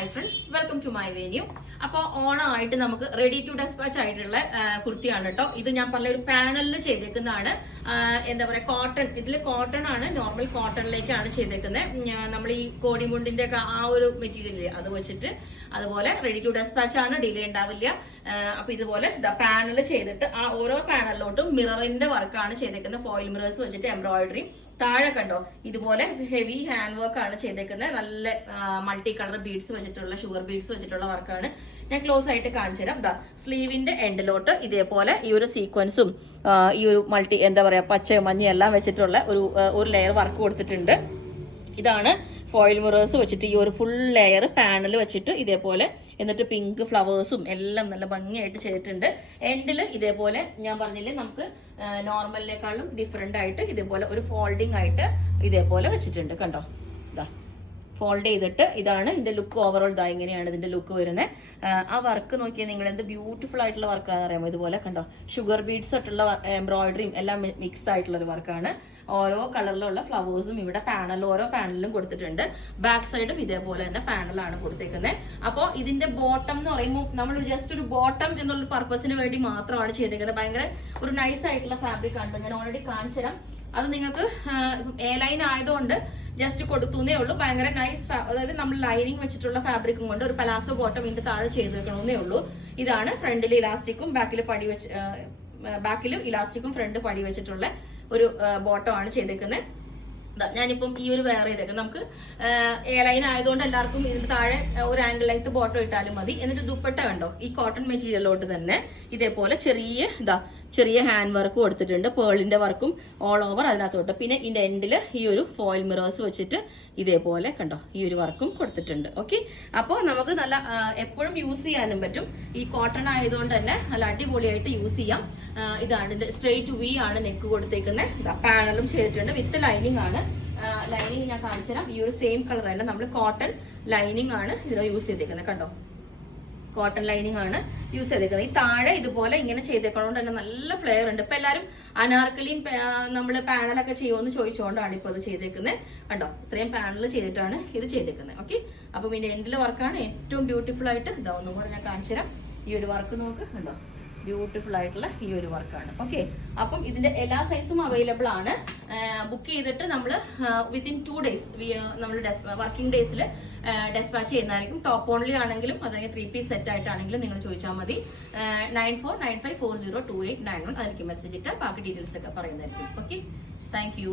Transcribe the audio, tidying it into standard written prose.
Hi friends, welcome to my venue. അപ്പോൾ ഓണമായിട്ട് നമുക്ക് ready to dispatch ആയിട്ടുള്ള കുർത്തിയാണ് കേട്ടോ. ഇത് ഞാൻ പറഞ്ഞ ഒരു പാനലിൽ ചെയ്തേക്കുന്നതാണ്. എന്താ പറയുക, കോട്ടൺ, ഇതിൽ കോട്ടൺ ആണ്, നോർമൽ കോട്ടണിലേക്കാണ് ചെയ്തേക്കുന്നത്. നമ്മൾ ഈ കോടിമുണ്ടിന്റെ ഒക്കെ ആ ഒരു മെറ്റീരിയൽ അത് വെച്ചിട്ട് അതുപോലെ റെഡി ടു ഡെസ്പാച്ച് ആണ്, ഡിലേ ഉണ്ടാവില്ല. അപ്പൊ ഇതുപോലെ പാനൽ ചെയ്തിട്ട് ആ ഓരോ പാനലിലോട്ടും മിററിന്റെ വർക്കാണ് ചെയ്തേക്കുന്നത്. ഫോയിൽ മിറേഴ്സ് വെച്ചിട്ട് എംബ്രോയിഡറി താഴെ കണ്ടോ ഇതുപോലെ ഹെവി ഹാൻഡ് വർക്ക് ആണ് ചെയ്തേക്കുന്നത്. നല്ല മൾട്ടി കളർ ബീഡ്സ് വെച്ചിട്ടുള്ള ഷുഗർ ബീഡ്സ് വെച്ചിട്ടുള്ള വർക്കാണ്. ഞാൻ ക്ലോസ് ആയിട്ട് കാണിച്ചു തരാം. സ്ലീവിന്റെ എൻഡിലോട്ട് ഇതേപോലെ ഈ ഒരു സീക്വൻസും ഈ ഒരു മൾട്ടി എന്താ പറയാ പച്ച മഞ്ഞ എല്ലാം വെച്ചിട്ടുള്ള ഒരു ലെയർ വർക്ക് കൊടുത്തിട്ടുണ്ട്. ഇതാണ് ഫോയിൽ മിറേഴ്സ് വെച്ചിട്ട് ഈ ഒരു ഫുൾ ലെയർ പാനൽ വെച്ചിട്ട് ഇതേപോലെ, എന്നിട്ട് പിങ്ക് ഫ്ലവേഴ്സും എല്ലാം നല്ല ഭംഗിയായിട്ട് ചെയ്തിട്ടുണ്ട്. എൻഡിൽ ഇതേപോലെ ഞാൻ പറഞ്ഞില്ലേ, നമുക്ക് നോർമലിനേക്കാളും ഡിഫറെന്റ് ആയിട്ട് ഇതേപോലെ ഒരു ഫോൾഡിങ് ആയിട്ട് ഇതേപോലെ വെച്ചിട്ടുണ്ട്. കണ്ടോ, ഇതാ ഫോൾഡ് ചെയ്തിട്ട് ഇതാണ് ഇതിന്റെ ലുക്ക്. ഓവറോൾ ഇതാ ഇങ്ങനെയാണ് ഇതിന്റെ ലുക്ക് വരുന്നത്. ആ വർക്ക് നോക്കിയാൽ നിങ്ങൾ എന്ത് ബ്യൂട്ടിഫുൾ ആയിട്ടുള്ള വർക്കാണെന്ന് അറിയാമോ. ഇതുപോലെ കണ്ടോ ഷുഗർ ബീഡ്സ് ആയിട്ടുള്ള എംബ്രോയിഡറിയും എല്ലാം മിക്സ് ആയിട്ടുള്ള ഒരു വർക്കാണ്. ഓരോ കളറിലുള്ള ഫ്ലവേഴ്സും ഇവിടെ ഓരോ പാനലിലും കൊടുത്തിട്ടുണ്ട്. ബാക്ക് സൈഡും ഇതേപോലെ തന്നെ പാനലാണ് കൊടുത്തേക്കുന്നത്. അപ്പോൾ ഇതിന്റെ ബോട്ടം എന്ന് പറയുമ്പോൾ നമ്മൾ ജസ്റ്റ് ഒരു ബോട്ടം എന്നുള്ള പർപ്പസിന് വേണ്ടി മാത്രമാണ് ചെയ്തേക്കുന്നത്. ഭയങ്കര ഒരു നൈസ് ആയിട്ടുള്ള ഫാബ്രിക് ആണ്. ഞാൻ ഓൾറെഡി കാണിച്ചു തരാം. അത് നിങ്ങൾക്ക് എ ലൈൻ ആയതുകൊണ്ട് ജസ്റ്റ് കൊടുത്തുന്നേ ഉള്ളൂ. ഭയങ്കര നൈസ്, അതായത് നമ്മൾ ലൈനിങ് വെച്ചിട്ടുള്ള ഫാബ്രിക്കും കൊണ്ട് ഒരു പലാസോ ബോട്ടം ഇതിന്റെ താഴെ ചെയ്ത് വെക്കണമെന്നേ ഉള്ളൂ. ഇതാണ് ഫ്രണ്ടിൽ ഇലാസ്റ്റിക്കും ബാക്കിൽ ഇലാസ്റ്റിക്കും ഫ്രണ്ട് പടി വെച്ചിട്ടുള്ള ഒരു ബോട്ടം ആണ് ചെയ്തേക്കുന്നത്. ഞാനിപ്പം ഈ ഒരു വെയർ ചെയ്തേക്കുന്നത്. നമുക്ക് എ ലൈൻ ആയതുകൊണ്ട് എല്ലാവർക്കും ഇതിന് താഴെ ഒരു ആംഗിൾ ലെങ്ത് ബോട്ടം ഇട്ടാലും മതി. എന്നിട്ട് ദുപ്പട്ട കണ്ടോ, ഈ കോട്ടൺ മെറ്റീരിയലോട്ട് തന്നെ ഇതേപോലെ ചെറിയ ഹാൻഡ് വർക്ക് കൊടുത്തിട്ടുണ്ട്. പേളിന്റെ വർക്കും ഓൾ ഓവർ അതിനകത്തോട്ട്. പിന്നെ ഇതിന്റെ എൻഡിൽ ഈ ഒരു ഫോയിൽ മിറേഴ്സ് വെച്ചിട്ട് ഇതേപോലെ കണ്ടോ ഈ ഒരു വർക്കും കൊടുത്തിട്ടുണ്ട്. ഓക്കെ, അപ്പോൾ നമുക്ക് നല്ല എപ്പോഴും യൂസ് ചെയ്യാനും പറ്റും. ഈ കോട്ടൺ ആയതുകൊണ്ട് തന്നെ നല്ല അടിപൊളിയായിട്ട് യൂസ് ചെയ്യാം. ഇതാണ് ഇതിന്റെ സ്ട്രെയിറ്റ് വി ആണ് നെക്ക് കൊടുത്തേക്കുന്നത്. പാനലും ചെയ്തിട്ടുണ്ട്, വിത്ത് ലൈനിങ് ആണ്. ലൈനിങ് ഞാൻ കാണിച്ചു തരാം. ഈ ഒരു സെയിം കളർ തന്നെ നമ്മൾ കോട്ടൺ ലൈനിങ് ആണ് ഇതിന് യൂസ് ചെയ്തേക്കുന്നത്. കണ്ടോ, കോട്ടൺ ലൈനിങ് ആണ് യൂസ് ചെയ്തേക്കുന്നത്. ഈ താഴെ ഇതുപോലെ ഇങ്ങനെ ചെയ്തേക്കുന്നതുകൊണ്ട് തന്നെ നല്ല ഫ്ലെയർ ഉണ്ട്. ഇപ്പൊ എല്ലാവരും അനാർക്കലിയും നമ്മൾ പാനലൊക്കെ ചെയ്യുമെന്ന് ചോദിച്ചുകൊണ്ടാണ് ഇപ്പൊ അത് ചെയ്തേക്കുന്നത്. കണ്ടോ, ഇത്രയും പാനൽ ചെയ്തിട്ടാണ് ഇത് ചെയ്തേക്കുന്നത്. ഓക്കെ, അപ്പൊ പിന്നെ എൻഡിലെ വർക്കാണ് ഏറ്റവും ബ്യൂട്ടിഫുൾ ആയിട്ട്. ഇതാ ഒന്നും കൂടെ ഞാൻ കാണിച്ചു തരാം. ഈ ഒരു വർക്ക് നോക്ക്, കണ്ടോ ബ്യൂട്ടിഫുൾ ആയിട്ടുള്ള ഈ ഒരു വർക്കാണ്. ഓക്കെ, അപ്പം ഇതിന്റെ എല്ലാ സൈസും അവൈലബിൾ ആണ്. ബുക്ക് ചെയ്തിട്ട് നമ്മൾ വിത്തിൻ 2 days നമ്മൾ വർക്കിംഗ് ഡേയ്സിൽ ഡെസ്പാച്ച് ചെയ്യുന്നതായിരിക്കും. ടോപ്പ് ഓൺലി ആണെങ്കിലും അതായത് 3 piece സെറ്റ് ആയിട്ടാണെങ്കിലും നിങ്ങൾ ചോദിച്ചാൽ മതി. 9495402891 അതിലേക്ക് മെസ്സേജ് ഇട്ടാൽ ബാക്കി ഡീറ്റെയിൽസ് ഒക്കെ പറയുന്നതായിരിക്കും. Okay, thank you.